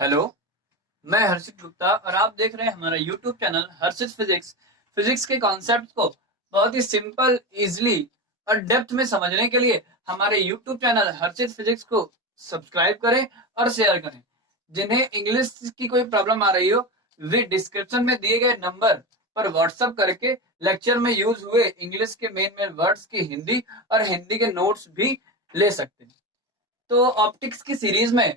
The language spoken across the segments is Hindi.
हेलो। मैं हर्षित गुप्ता और आप देख रहे हैं हमारा यूट्यूब चैनल हर्षित फिजिक्स। फिजिक्स के कॉन्सेप्ट को बहुत ही सिंपल, इजली और डेप्थ में समझने के लिए हमारे यूट्यूब चैनल हर्षित फिजिक्स को सब्सक्राइब करें और शेयर करें। जिन्हें इंग्लिश की कोई प्रॉब्लम आ रही हो, वे डिस्क्रिप्शन में दिए गए नंबर पर व्हाट्सएप करके लेक्चर में यूज हुए इंग्लिश के मेन मेन वर्ड्स की हिंदी और हिंदी के नोट्स भी ले सकते हैं। तो ऑप्टिक्स की सीरीज में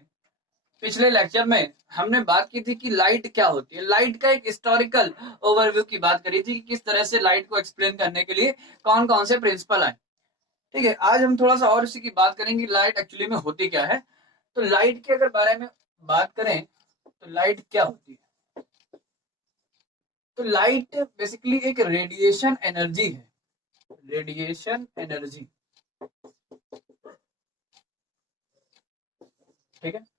पिछले लेक्चर में हमने बात की थी कि लाइट क्या होती है। लाइट का एक हिस्टोरिकल ओवरव्यू की बात करी थी कि किस तरह से लाइट को एक्सप्लेन करने के लिए कौन कौन से प्रिंसिपल आए। ठीक है, आज हम थोड़ा सा और इसी की बात करेंगे लाइट एक्चुअली में होती क्या है। तो लाइट के अगर बारे में बात करें तो लाइट क्या होती है। तो लाइट बेसिकली एक रेडिएशन एनर्जी है। रेडिएशन एनर्जी, ठीक है।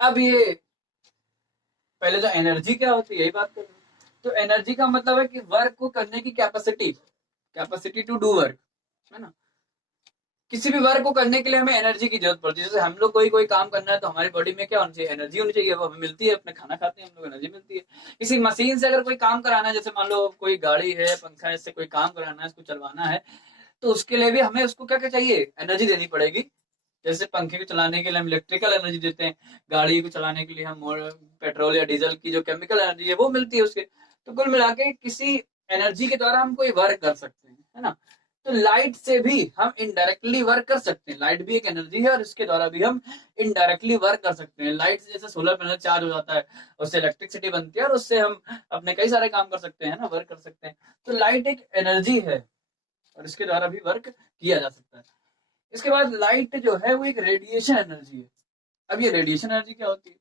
अब ये पहले तो एनर्जी क्या होती है यही बात करें। तो एनर्जी का मतलब है कि वर्क को करने की capacity, capacity to do work, है ना। किसी भी वर्क को करने के लिए हमें एनर्जी की जरूरत पड़ती है। जैसे हम लोग कोई काम करना है तो हमारी बॉडी में क्या होना चाहिए, एनर्जी होनी चाहिए। वो हमें मिलती है, अपने खाना खाते हैं हम लोग, एनर्जी मिलती है। किसी मशीन से अगर कोई काम कराना है, जैसे मान लो कोई गाड़ी है, पंखा है, इससे कोई काम कराना है, इसको चलवाना है, तो उसके लिए भी हमें उसको क्या क्या चाहिए, एनर्जी देनी पड़ेगी। जैसे पंखे को चलाने के लिए हम इलेक्ट्रिकल एनर्जी देते हैं, गाड़ी को चलाने के लिए हम पेट्रोल या डीजल की जो केमिकल एनर्जी है वो मिलती है उसके। तो कुल मिला के किसी एनर्जी के द्वारा हम कोई वर्क कर सकते हैं, है ना। तो लाइट से भी हम इनडायरेक्टली वर्क कर सकते हैं। लाइट भी एक एनर्जी है और इसके द्वारा भी हम इनडायरेक्टली वर्क कर सकते हैं। लाइट से जैसे सोलर पैनल चार्ज हो जाता है, उससे इलेक्ट्रिसिटी बनती है और उससे हम अपने कई सारे काम कर सकते हैं ना, वर्क कर सकते हैं। तो लाइट एक एनर्जी है और इसके द्वारा भी वर्क किया जा सकता है। इसके बाद लाइट जो है वो एक रेडिएशन एनर्जी है। अब ये रेडिएशन एनर्जी क्या होती है।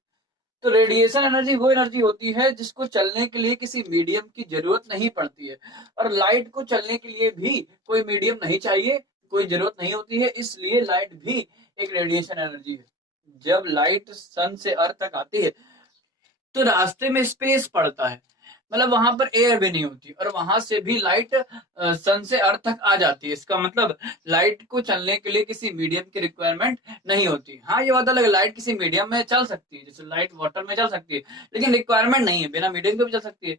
तो रेडिएशन एनर्जी वो एनर्जी होती है जिसको चलने के लिए किसी मीडियम की जरूरत नहीं पड़ती है। और लाइट को चलने के लिए भी कोई मीडियम नहीं चाहिए, कोई जरूरत नहीं होती है, इसलिए लाइट भी एक रेडिएशन एनर्जी है। जब लाइट सन से अर्थ तक आती है तो रास्ते में स्पेस पड़ता है, मतलब वहां पर एयर भी नहीं होती और वहां से भी लाइट सन से अर्थ तक आ जाती है। इसका मतलब लाइट को चलने के लिए किसी मीडियम की रिक्वायरमेंट नहीं होती। हाँ, ये बात अलग है, लाइट किसी मीडियम में चल सकती है, जैसे लाइट वाटर में चल सकती है, लेकिन रिक्वायरमेंट नहीं है, बिना मीडियम के भी चल सकती है।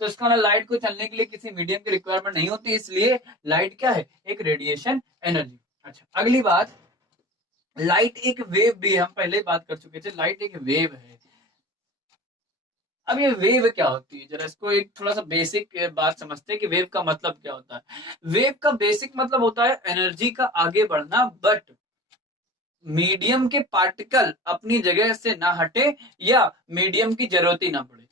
तो इसका मतलब लाइट को चलने के लिए किसी मीडियम की रिक्वायरमेंट नहीं होती, इसलिए लाइट क्या है, एक रेडिएशन एनर्जी। अच्छा, अगली बात, लाइट एक वेव भी है। हम पहले बात कर चुके थे, लाइट एक वेव है। अब ये वेव क्या होती है, जरा इसको एक थोड़ा सा बेसिक बात समझते हैं कि वेव का मतलब क्या होता है। वेव का बेसिक मतलब होता है एनर्जी का आगे बढ़ना, बट मीडियम के पार्टिकल अपनी जगह से ना हटे या मीडियम की जरूरत ही ना पड़े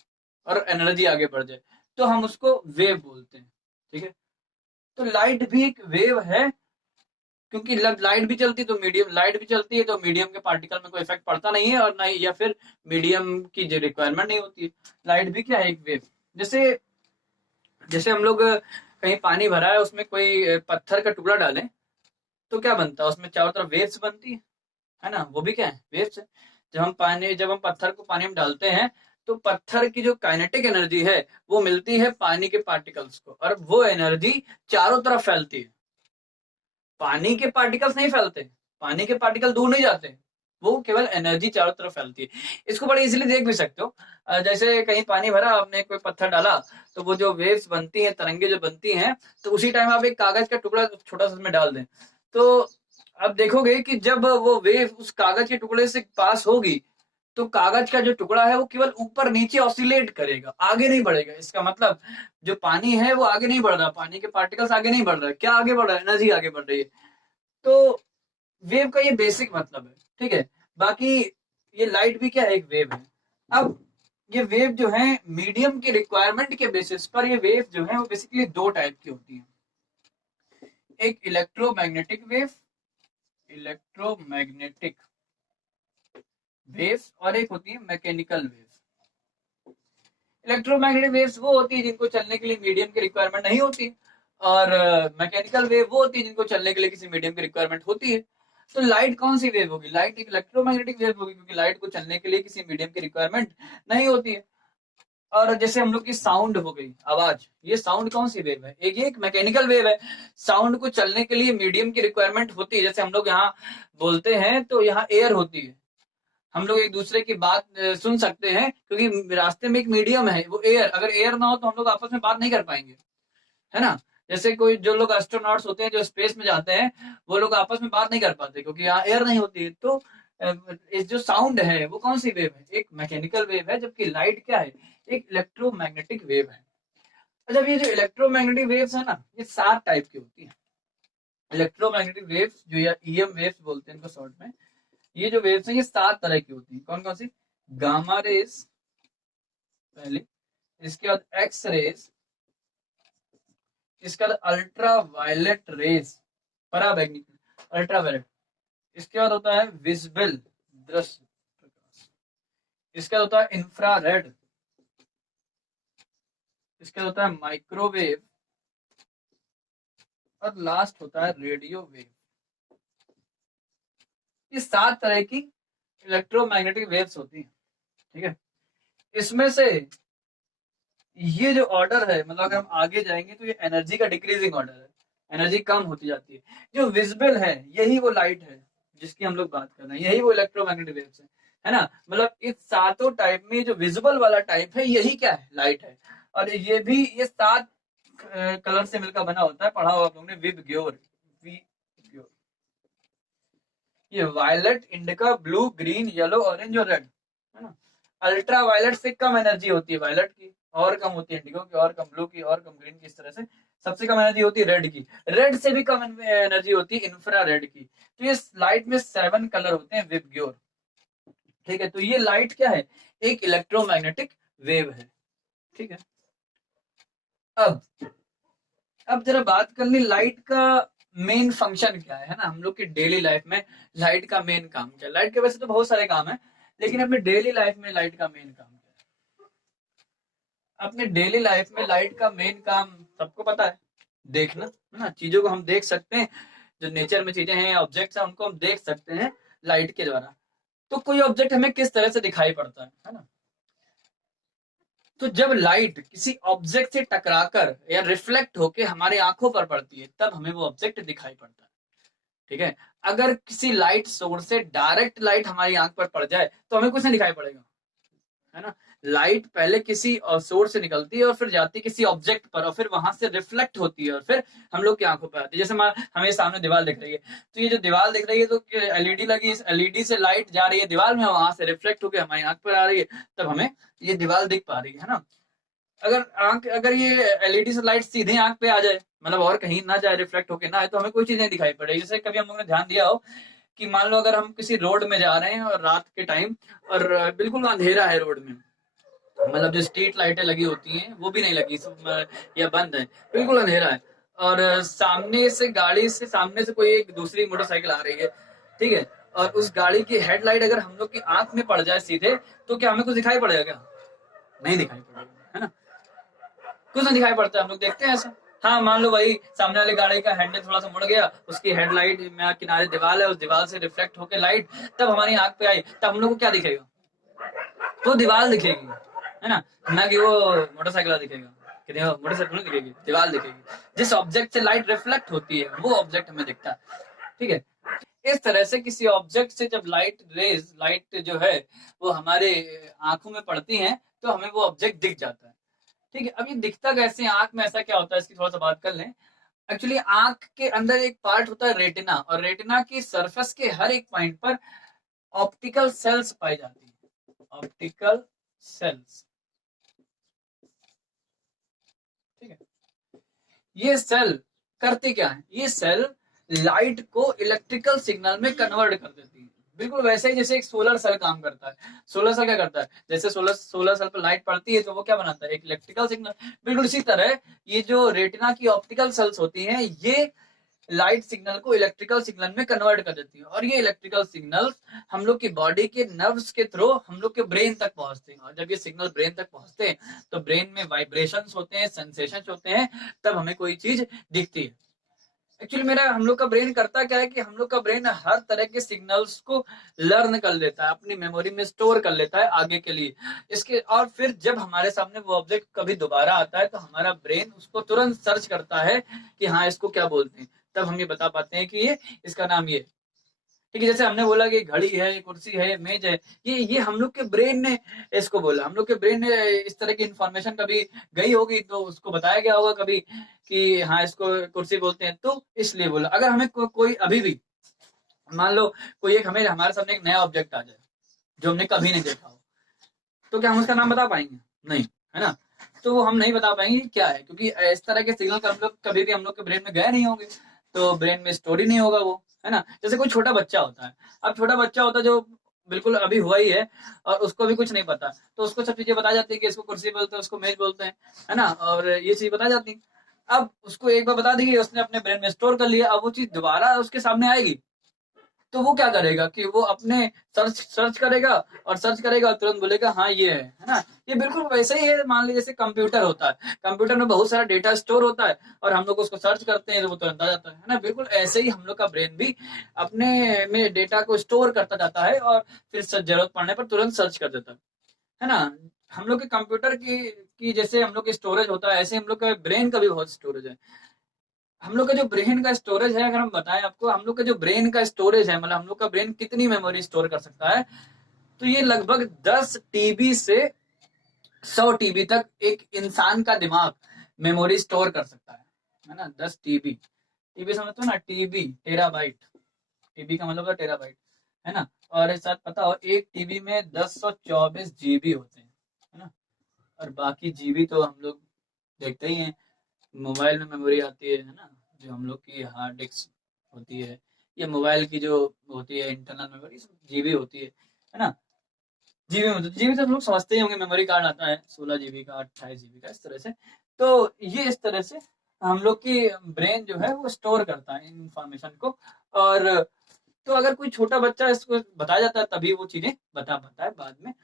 और एनर्जी आगे बढ़ जाए, तो हम उसको वेव बोलते हैं। ठीक है, तो लाइट भी एक वेव है, क्योंकि लाइट भी चलती तो मीडियम, लाइट भी चलती है तो मीडियम के पार्टिकल में कोई इफेक्ट पड़ता नहीं है और ना ही, या फिर मीडियम की जो रिक्वायरमेंट नहीं होती है। लाइट भी क्या है, एक वेव। जैसे जैसे हम लोग कहीं पानी भरा है, उसमें कोई पत्थर का टुकड़ा डालें तो क्या बनता है, उसमें चारों तरफ वेव्स बनती है ना, वो भी क्या है, वेव्स है। जब हम पत्थर को पानी में डालते हैं तो पत्थर की जो काइनेटिक एनर्जी है वो मिलती है पानी के पार्टिकल्स को, और वो एनर्जी चारों तरफ फैलती है। पानी के पार्टिकल्स नहीं फैलते, पानी के पार्टिकल दूर नहीं जाते, वो केवल एनर्जी चारों तरफ फैलती है। इसको बड़े इजीली देख भी सकते हो। जैसे कहीं पानी भरा, आपने कोई पत्थर डाला, तो वो जो वेव्स बनती हैं, तरंगे जो बनती हैं, तो उसी टाइम आप एक कागज का टुकड़ा छोटा सा उसमें डाल दें, तो अब देखोगे कि जब वो वेव उस कागज के टुकड़े से पास होगी तो कागज का जो टुकड़ा है वो केवल ऊपर नीचे ऑसिलेट करेगा, आगे नहीं बढ़ेगा। इसका मतलब जो पानी है वो आगे नहीं बढ़ रहा, पानी के पार्टिकल्स आगे नहीं बढ़ रहा है, क्या आगे बढ़ रहा है, एनर्जी आगे बढ़ रही है। तो वेव का ये बेसिक मतलब है, ठीक है। बाकी ये लाइट भी क्या है, एक वेव है। अब ये वेव जो है मीडियम की रिक्वायरमेंट के बेसिस पर, ये वेव जो है वो बेसिकली दो टाइप की होती है। एक इलेक्ट्रोमैग्नेटिक वेव, इलेक्ट्रोमैग्नेटिक वेव्स, और एक होती है मैकेनिकल वेव्स। इलेक्ट्रोमैग्नेटिक वेव्स वो होती है जिनको चलने के लिए मीडियम की रिक्वायरमेंट नहीं होती, और मैकेनिकल वेव वो होती है जिनको चलने के लिए किसी मीडियम की रिक्वायरमेंट होती है। तो लाइट कौन सी वेव होगी, लाइट एक इलेक्ट्रोमैग्नेटिक वेव होगी, क्योंकि लाइट को चलने के लिए किसी मीडियम की रिक्वायरमेंट नहीं होती है। और जैसे हम लोग की साउंड हो गई, आवाज, ये साउंड कौन सी वेव है, एक मैकेनिकल वेव है। साउंड को चलने के लिए मीडियम की रिक्वायरमेंट होती है। जैसे हम लोग यहाँ बोलते हैं तो यहाँ एयर होती है, हम लोग एक दूसरे की बात सुन सकते हैं, क्योंकि रास्ते में एक मीडियम है वो एयर, अगर एयर ना हो तो हम लोग आपस में बात नहीं कर पाएंगे, है ना। जैसे कोई जो लोग एस्ट्रोनॉट्स होते हैं जो स्पेस में जाते हैं, वो लोग आपस में बात नहीं कर पाते क्योंकि यहाँ एयर नहीं होती है। तो इस जो साउंड है वो कौन सी वेव है, एक मैकेनिकल वेव है, जबकि लाइट क्या है, एक इलेक्ट्रोमैग्नेटिक वेव है। अच्छा, ये जो इलेक्ट्रोमैग्नेटिक वेव्स है ना, ये 7 टाइप की होती है। इलेक्ट्रोमैग्नेटिक वेव्स जो या ईएम वेव्स बोलते हैं इनको शॉर्ट में, ये जो वेव्स हैं ये 7 तरह की होती हैं। कौन कौन सी, गामा रेस पहले, इसके बाद एक्स रेस, इसके बाद अल्ट्रा वायलेट रेस, पराबैंगनी, अल्ट्रा वायलेट, इसके बाद होता है विजिबल दृश्य प्रकाश, इसके बाद होता है इंफ्रारेड, इसके बाद होता है माइक्रोवेव, और लास्ट होता है रेडियो वेव। ये 7 तरह की इलेक्ट्रोमैग्नेटिक वेव्स होती हैं, ठीक है। इसमें से ये जो ऑर्डर है, मतलब अगर हम आगे जाएंगे तो ये एनर्जी का डिक्रीजिंग ऑर्डर है, एनर्जी कम होती जाती है। जो विजिबल है यही वो लाइट है जिसकी हम लोग बात कर रहे हैं, यही वो इलेक्ट्रोमैग्नेटिक वेव्स है ना। मतलब इस 7 टाइप में जो विजिबल वाला टाइप है यही क्या है, लाइट है। और ये भी ये 7 कलर से मिलकर बना होता है, पढ़ा होगा आप लोगों ने, विबग्योर, विबग्योर। ये violet, indigo, blue, green, yellow, orange और रेड, है ना। अल्ट्रा वायलेट से कम एनर्जी होती है वायलेट की, और कम होती है इंडिगो की, और कम ब्लू की, और कम ग्रीन की, इस तरह से सबसे कम एनर्जी होती है रेड की। रेड से भी कम एनर्जी होती है इंफ्रा रेड की। तो ये लाइट में 7 कलर होते हैं विबग्योर, ठीक है। तो ये लाइट क्या है, एक इलेक्ट्रोमैग्नेटिक वेव है, ठीक है। अब अब जरा बात कर ली लाइट का मेन फंक्शन क्या है ना, हम लोग की डेली लाइफ में लाइट का मेन काम क्या है। लाइट के वैसे तो बहुत सारे काम है, लेकिन अपने डेली लाइफ में लाइट का मेन काम क्या है। अपने डेली लाइफ में लाइट का मेन काम सबको पता है, देखना, है ना। चीजों को हम देख सकते हैं, जो नेचर में चीजें हैं, ऑब्जेक्ट्स हैं, उनको हम देख सकते हैं लाइट के द्वारा। तो कोई ऑब्जेक्ट हमें किस तरह से दिखाई पड़ता है ना। तो जब लाइट किसी ऑब्जेक्ट से टकराकर या रिफ्लेक्ट होकर हमारे आंखों पर पड़ती है, तब हमें वो ऑब्जेक्ट दिखाई पड़ता है, ठीक है। अगर किसी लाइट सोर्स से डायरेक्ट लाइट हमारी आंख पर पड़ जाए तो हमें कुछ नहीं दिखाई पड़ेगा, है ना। लाइट पहले किसी सोर्स से निकलती है और फिर जाती है किसी ऑब्जेक्ट पर, और फिर वहां से रिफ्लेक्ट होती है और फिर हम लोग की आंखों पर आती है। जैसे हमें सामने दीवार दिख रही है, तो ये जो दीवार दिख रही है तो एलईडी लगी, इस एलईडी से लाइट जा रही है दीवार में, वहां से रिफ्लेक्ट होकर हमारी आंख पर आ रही है, तब हमें ये दीवार दिख पा रही है ना। अगर ये एलईडी से लाइट सीधे आंख पे आ जाए, मतलब और कहीं ना जाए, रिफ्लेक्ट होके ना आए, तो हमें कोई चीज नहीं दिखाई पड़ेगी। जैसे कभी हम लोगों ने ध्यान दिया हो कि मान लो अगर हम किसी रोड में जा रहे हैं और रात के टाइम, और बिल्कुल अंधेरा है रोड में, मतलब जो स्ट्रीट लाइटें लगी होती हैं वो भी नहीं लगी, या बंद है, बिल्कुल अंधेरा है, और सामने से गाड़ी से, सामने से कोई एक दूसरी मोटरसाइकिल आ रही है, ठीक है, और उस गाड़ी की हेडलाइट अगर हम लोग की आंख में पड़ जाए सीधे, तो क्या हमें कुछ दिखाई पड़ेगा क्या, नहीं दिखाई पड़ेगा, है ना। कुछ नहीं दिखाई पड़ता, हम लोग देखते हैं ऐसा। हाँ, मान लो भाई सामने वाली गाड़ी का हैंडल थोड़ा सा मुड़ गया, उसकी हेडलाइट में किनारे दीवार है, उस दीवार से रिफ्लेक्ट होकर लाइट तब हमारी आंख पे आई, तब हम लोग को क्या दिखेगा, तो दीवार दिखेगी, है ना, ना कि वो मोटरसाइकिल दिखेगा, कि मोटरसाइकिल नहीं दिखेगी, दीवार दिखेगी। जिस ऑब्जेक्ट से लाइट रिफ्लेक्ट होती है वो ऑब्जेक्ट हमें दिखता है, ठीक है। इस तरह से किसी ऑब्जेक्ट से जब लाइट जो है वो हमारे आंखों में पड़ती है, तो हमें वो ऑब्जेक्ट दिख जाता है, ठीक है। अब ये दिखता कैसे, आंख में ऐसा क्या होता है, इसकी थोड़ा सा बात कर लें। एक्चुअली आंख के अंदर एक पार्ट होता है रेटिना, और रेटिना की सरफेस के हर एक पॉइंट पर ऑप्टिकल सेल्स पाई जाती है, ऑप्टिकल सेल्स, ठीक है। ये सेल करते क्या है, ये सेल लाइट को इलेक्ट्रिकल सिग्नल में कन्वर्ट कर देती है, बिल्कुल वैसे ही जैसे एक सोलर सेल काम करता है। सोलर सेल क्या करता है, जैसे सोलर सेल पर लाइट पड़ती है तो वो क्या बनाता है, एक इलेक्ट्रिकल सिग्नल। बिल्कुल इसी तरह ये जो रेटिना की ऑप्टिकल सेल्स होती हैं, ये लाइट सिग्नल को इलेक्ट्रिकल सिग्नल में कन्वर्ट कर देती है, और ये इलेक्ट्रिकल सिग्नल हम लोग की बॉडी के नर्व्स के थ्रू हम लोग के ब्रेन तक पहुंचते हैं, और जब ये सिग्नल ब्रेन तक पहुंचते हैं तो ब्रेन में वाइब्रेशंस होते हैं, सेंसेशंस होते हैं, तब हमें कोई चीज दिखती है। एक्चुअली मेरा हम लोग का ब्रेन करता क्या है कि हम लोग का ब्रेन हर तरह के सिग्नल्स को लर्न कर लेता है, अपनी मेमोरी में स्टोर कर लेता है आगे के लिए इसके, और फिर जब हमारे सामने वो ऑब्जेक्ट कभी दोबारा आता है तो हमारा ब्रेन उसको तुरंत सर्च करता है कि हाँ इसको क्या बोलते हैं, तब हम ये बता पाते हैं कि ये इसका नाम ये, ठीक है, जैसे हमने बोला कि घड़ी है, कुर्सी है, मेज है, ये हम लोग के ब्रेन ने इसको बोला, हम लोग के ब्रेन ने इस तरह की इंफॉर्मेशन कभी गई होगी तो उसको बताया गया होगा कभी कि हाँ इसको कुर्सी बोलते हैं, तो इसलिए बोला। अगर हमें कोई अभी भी मान लो कोई एक हमारे सामने एक नया ऑब्जेक्ट आ जाए जो हमने कभी नहीं देखा हो, तो क्या हम उसका नाम बता पाएंगे? नहीं, है ना। तो वो हम नहीं बता पाएंगे क्या है, क्योंकि इस तरह के सिग्नल हम लोग कभी भी हम लोग के ब्रेन में गए नहीं होंगे, तो ब्रेन में स्टोर ही नहीं होगा वो, है ना। जैसे कोई छोटा बच्चा होता है, अब छोटा बच्चा होता है जो बिल्कुल अभी हुआ ही है और उसको भी कुछ नहीं पता, तो उसको सब चीजें बता जाती है कि इसको कुर्सी बोलते हैं, उसको मेज बोलते हैं, है ना, और ये चीज बता जाती है। अब उसको एक बार बता दी, उसने अपने ब्रेन में स्टोर कर लिया, अब वो चीज दोबारा उसके सामने आएगी तो वो क्या करेगा कि वो अपने सर्च करेगा और सर्च करेगा और तुरंत बोलेगा हाँ ये है ना। ये बिल्कुल वैसे ही है, मान लीजिए जैसे कंप्यूटर होता है, कंप्यूटर में बहुत सारा डेटा स्टोर होता है और हम लोग उसको सर्च करते हैं तो वो तुरंत आ जाता है ना। बिल्कुल ऐसे ही हम लोग का ब्रेन भी अपने में डेटा को स्टोर करता जाता है और फिर जरूरत पड़ने पर तुरंत सर्च कर देता है ना। हम लोग के कंप्यूटर की जैसे हम लोग के स्टोरेज होता है, ऐसे हम लोग का ब्रेन का भी बहुत स्टोरेज है। हम लोग का जो ब्रेन का स्टोरेज है, अगर हम बताएं आपको, हम लोग का जो ब्रेन का स्टोरेज है, मतलब हम लोग का ब्रेन कितनी मेमोरी स्टोर कर सकता है, तो ये लगभग 10 टीबी से 100 टीबी तक एक इंसान का दिमाग मेमोरी स्टोर कर सकता है ना। 10 टीबी, टीबी समझते हो ना, टीबी टेराबाइट, टीबी का मतलब टेराबाइट, है ना। और इस साथ पता हो एक टीबी में 1024 जीबी होते हैं, है ना। और बाकी जीबी तो हम लोग देखते ही हैं, मोबाइल में मेमोरी आती है ना, जो हम लोग की हार्ड डिस्क होती है, ये मोबाइल की जो होती है इंटरनल मेमोरी जीबी होती है ना। जीबी में जीबी तो लोग समझते ही होंगे, मेमोरी कार्ड आता है 16 जीबी का, 28 जीबी का, इस तरह से। तो ये इस तरह से हम लोग की ब्रेन जो है वो स्टोर करता है इंफॉर्मेशन को। और तो अगर कोई छोटा बच्चा इसको बताया जाता है तभी वो चीजें बता पाता है बाद में।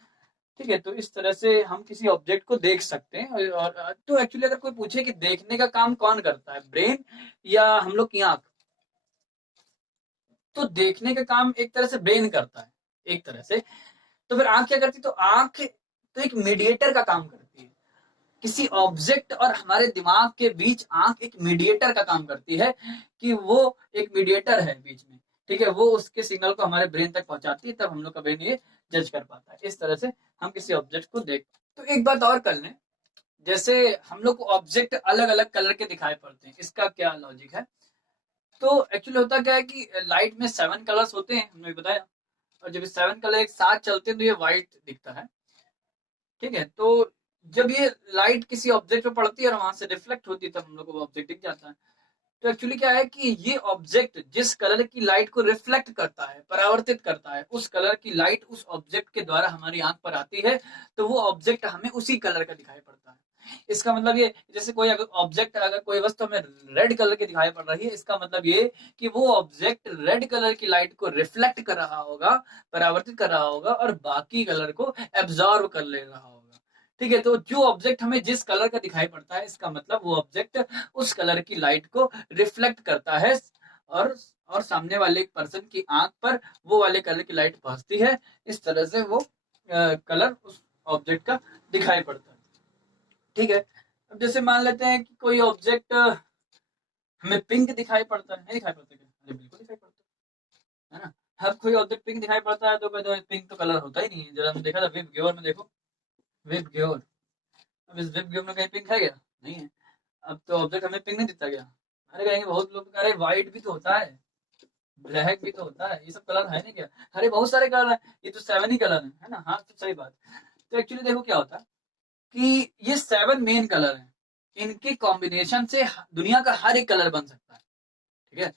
ठीक है, तो इस तरह से हम किसी ऑब्जेक्ट को देख सकते हैं। और तो एक्चुअली अगर कोई पूछे कि देखने का काम कौन करता है, ब्रेन या हम लोग की आंख, तो देखने का काम एक तरह से ब्रेन करता है एक तरह से। तो फिर आंख क्या करती है? तो आंख तो एक मीडिएटर का काम करती है, किसी ऑब्जेक्ट और हमारे दिमाग के बीच आंख एक मीडिएटर का काम करती है, कि वो एक मीडिएटर है बीच में। ठीक है, वो उसके सिग्नल को हमारे ब्रेन तक पहुंचाती है, तब हम लोग का ब्रेन ये जज कर पाता है। इस तरह से हम किसी ऑब्जेक्ट को देख। तो एक बात और कर लें, जैसे हम लोग को ऑब्जेक्ट अलग अलग कलर के दिखाई पड़ते हैं, इसका क्या लॉजिक है? तो एक्चुअली होता क्या है कि लाइट में 7 कलर्स होते हैं, हमने बताया, और जब 7 कलर एक साथ चलते हैं तो ये व्हाइट दिखता है। ठीक है, तो जब ये लाइट किसी ऑब्जेक्ट पे पड़ती है और वहां से रिफ्लेक्ट होती है तब हम लोग को ऑब्जेक्ट दिख जाता है। तो एक्चुअली क्या है कि ये ऑब्जेक्ट जिस कलर की लाइट को रिफ्लेक्ट करता है, परावर्तित करता है, उस कलर की लाइट उस ऑब्जेक्ट के द्वारा हमारी आंख पर आती है, तो वो ऑब्जेक्ट हमें उसी कलर का दिखाई पड़ता है। इसका मतलब ये, जैसे कोई अगर ऑब्जेक्ट, अगर कोई वस्तु हमें रेड कलर की दिखाई पड़ रही है, इसका मतलब ये कि वो ऑब्जेक्ट रेड कलर की लाइट को रिफ्लेक्ट कर रहा होगा, परावर्तित कर रहा होगा और बाकी कलर को एब्जॉर्ब कर ले रहा होगा। ठीक है, तो जो ऑब्जेक्ट हमें जिस कलर का दिखाई पड़ता है, इसका मतलब वो ऑब्जेक्ट उस कलर की लाइट को रिफ्लेक्ट करता है, और और सामने वाले पर्सन की आंख पर वो वाले कलर की लाइट पहुंचती है। इस तरह से वो कलर उस ऑब्जेक्ट का दिखाई पड़ता है। ठीक है, अब जैसे मान लेते हैं कि कोई ऑब्जेक्ट हमें पिंक दिखाई पड़ता है, नहीं दिखाई पड़ता क्या? अरे बिल्कुल दिखाई पड़ता है ना। हर कोई ऑब्जेक्ट पिंक दिखाई पड़ता है तो कहते हैं पिंक तो कलर होता ही नहीं है। जरा हमने देखा था विब ग्योर में, देखो विब ग्योर, अब इस विब ग्योर में कहीं पिंक है क्या? नहीं है। अब तो ऑब्जेक्ट हमें पिंक नहीं दिखता क्या? अरे कहेंगे, बहुत लोग कह रहे व्हाइट भी तो होता है, ब्लैक भी तो होता है, ये सब कलर है नहीं क्या? अरे बहुत सारे कलर है, ये तो 7 ही कलर है ना। हाँ तो सही बात। तो एक्चुअली देखो क्या होता है कि ये 7 मेन कलर हैं, इनके कॉम्बिनेशन से दुनिया का हर एक कलर बन सकता है। ठीक है,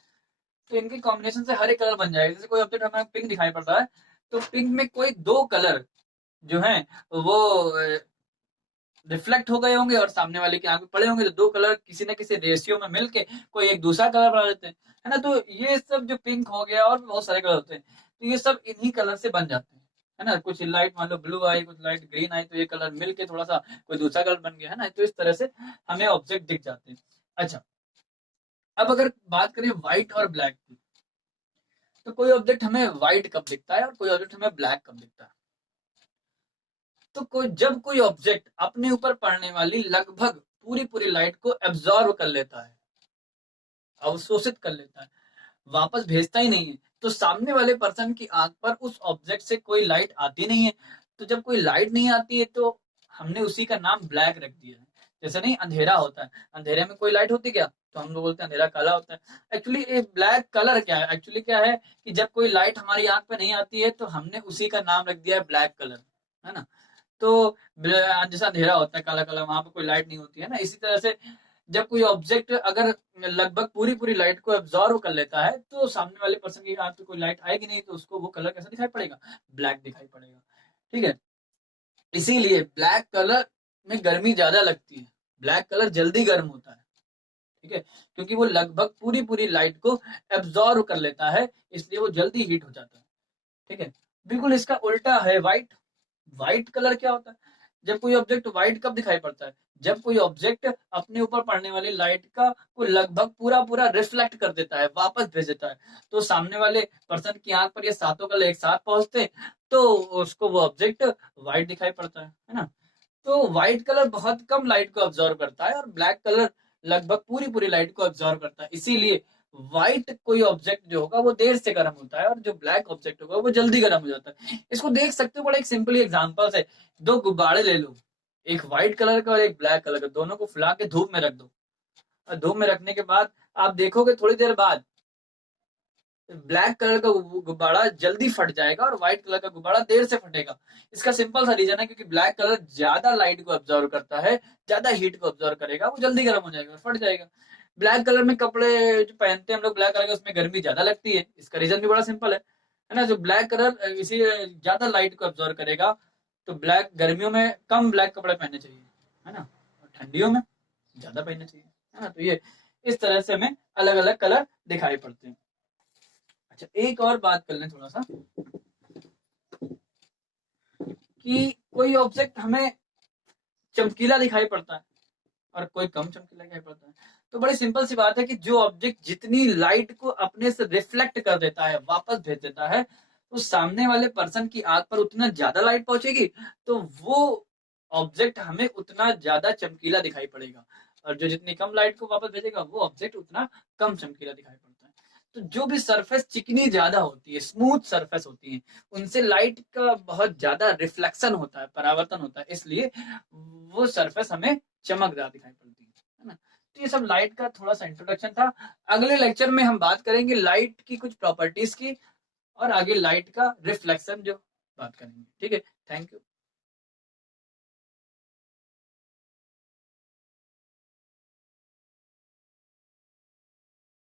तो इनके कॉम्बिनेशन से हर एक कलर बन जाएगा। जैसे कोई ऑब्जेक्ट हमें पिंक दिखाई पड़ता है, तो पिंक में कोई 2 कलर जो है वो रिफ्लेक्ट हो गए होंगे और सामने वाले की आंख में पड़े होंगे, तो 2 कलर किसी न किसी रेशियो में मिलके कोई एक दूसरा कलर बना देते हैं, है ना। तो ये सब जो पिंक हो गया और भी बहुत सारे कलर होते हैं, तो ये सब इन्हीं कलर से बन जाते हैं, है ना। कुछ लाइट मान लो ब्लू आई, कुछ लाइट ग्रीन आई, तो ये कलर मिलके थोड़ा सा कोई दूसरा कलर बन गया, है ना। तो इस तरह से हमें ऑब्जेक्ट दिख जाते हैं। अच्छा, अब अगर बात करें व्हाइट और ब्लैक की, तो कोई ऑब्जेक्ट हमें व्हाइट कब दिखता है और कोई ऑब्जेक्ट हमें ब्लैक कब दिखता है? तो जब कोई ऑब्जेक्ट अपने ऊपर पड़ने वाली लगभग पूरी पूरी लाइट को एब्जॉर्ब कर लेता है, अवशोषित कर लेता है, वापस भेजता ही नहीं है, तो सामने वाले पर्सन की आंख पर उस ऑब्जेक्ट से कोई लाइट आती नहीं है। तो जब कोई लाइट नहीं आती है तो हमने उसी का नाम ब्लैक रख दिया है। जैसे नहीं अंधेरा होता है, अंधेरे में कोई लाइट होती क्या, तो हम लोग बोलते हैं अंधेरा काला होता है। एक्चुअली ये ब्लैक कलर क्या है, एक्चुअली क्या है कि जब कोई लाइट हमारी आंख पे नहीं आती है तो हमने उसी का नाम रख दिया है ब्लैक कलर, है ना। तो जैसा अंधेरा होता है काला काला, वहां पे कोई लाइट नहीं होती है ना, इसी तरह से जब कोई ऑब्जेक्ट अगर लगभग पूरी पूरी लाइट को एब्जॉर्व कर लेता है तो सामने वाले पर्सन की आंख पे कोई लाइट आएगी नहीं, तो उसको वो कलर कैसा दिखाई पड़ेगा, ब्लैक दिखाई पड़ेगा। ठीक है, इसीलिए ब्लैक कलर में गर्मी ज्यादा लगती है, ब्लैक कलर जल्दी गर्म होता है। ठीक है, क्योंकि वो लगभग पूरी पूरी लाइट को एब्जॉर्व कर लेता है, इसलिए वो जल्दी हीट हो जाता है। ठीक है, बिल्कुल इसका उल्टा है व्हाइट। व्हाइट कलर क्या होता है, जब कोई ऑब्जेक्ट व्हाइट कब दिखाई पड़ता है, जब कोई ऑब्जेक्ट अपने ऊपर पड़ने वाली लाइट का को लगभग पूरा पूरा रिफ्लेक्ट कर देता है, वापस भेज देता है। तो सामने वाले पर्सन की आंख पर ये सातों कलर एक साथ पहुंचते तो उसको वो ऑब्जेक्ट व्हाइट दिखाई पड़ता है ना। तो व्हाइट कलर बहुत कम लाइट को ऑब्जर्व करता है और ब्लैक कलर लगभग पूरी पूरी लाइट को ऑब्जर्व करता है। इसीलिए व्हाइट कोई ऑब्जेक्ट जो होगा वो देर से गर्म होता है और जो ब्लैक ऑब्जेक्ट होगा वो जल्दी गर्म हो जाता है। इसको देख सकते हो, बड़ा एक सिंपल एग्जांपल है। दो गुब्बारे ले लो, एक व्हाइट कलर का और एक ब्लैक कलर का, दोनों को फुला के धूप में रख दो। और धूप में रखने के बाद आप देखोगे थोड़ी देर बाद ब्लैक कलर का गुब्बारा जल्दी फट जाएगा और व्हाइट कलर का गुब्बारा देर से फटेगा। इसका सिंपल सा रीजन है क्योंकि ब्लैक कलर ज्यादा लाइट को ऑब्जर्व करता है, ज्यादा हीट को ऑब्जर्व करेगा, वो जल्दी गर्म हो जाएगा, फट जाएगा। ब्लैक कलर में कपड़े जो पहनते हैं हम लोग ब्लैक कलर के, उसमें गर्मी ज्यादा लगती है। इसका रीजन भी बड़ा सिंपल है ना। जो ब्लैक कलर इसी ज्यादा लाइट को ऑब्जर्व करेगा, तो ब्लैक गर्मियों में कम ब्लैक कपड़े पहनने चाहिए, है ना, और ठंडियों में ज्यादा पहनने चाहिए, है ना। तो ये इस तरह से हमें अलग अलग कलर दिखाई पड़ते हैं। अच्छा, एक और बात कर लें थोड़ा सा कि कोई ऑब्जेक्ट हमें चमकीला दिखाई पड़ता है और कोई कम चमकीला दिखाई पड़ता है। तो बड़ी सिंपल सी बात है कि जो ऑब्जेक्ट जितनी लाइट को अपने से रिफ्लेक्ट कर देता है, वापस भेज देता है, तो सामने वाले पर्सन की आंख पर उतना ज्यादा लाइट पहुंचेगी, तो वो ऑब्जेक्ट हमें उतना ज्यादा चमकीला दिखाई पड़ेगा। और जो जितनी कम लाइट को वापस भेजेगा वो ऑब्जेक्ट उतना कम चमकीला दिखाई पड़ता है। तो जो भी सरफेस चिकनी ज्यादा होती है, स्मूथ सरफेस होती है, उनसे लाइट का बहुत ज्यादा रिफ्लेक्शन होता है, परावर्तन होता है, इसलिए वो सरफेस हमें चमकदार दिखाई पड़ती है ना। तो ये सब लाइट का थोड़ा सा इंट्रोडक्शन था। अगले लेक्चर में हम बात करेंगे लाइट की कुछ प्रॉपर्टीज की और आगे लाइट का रिफ्लेक्शन जो बात करेंगे। ठीक है, थैंक यू।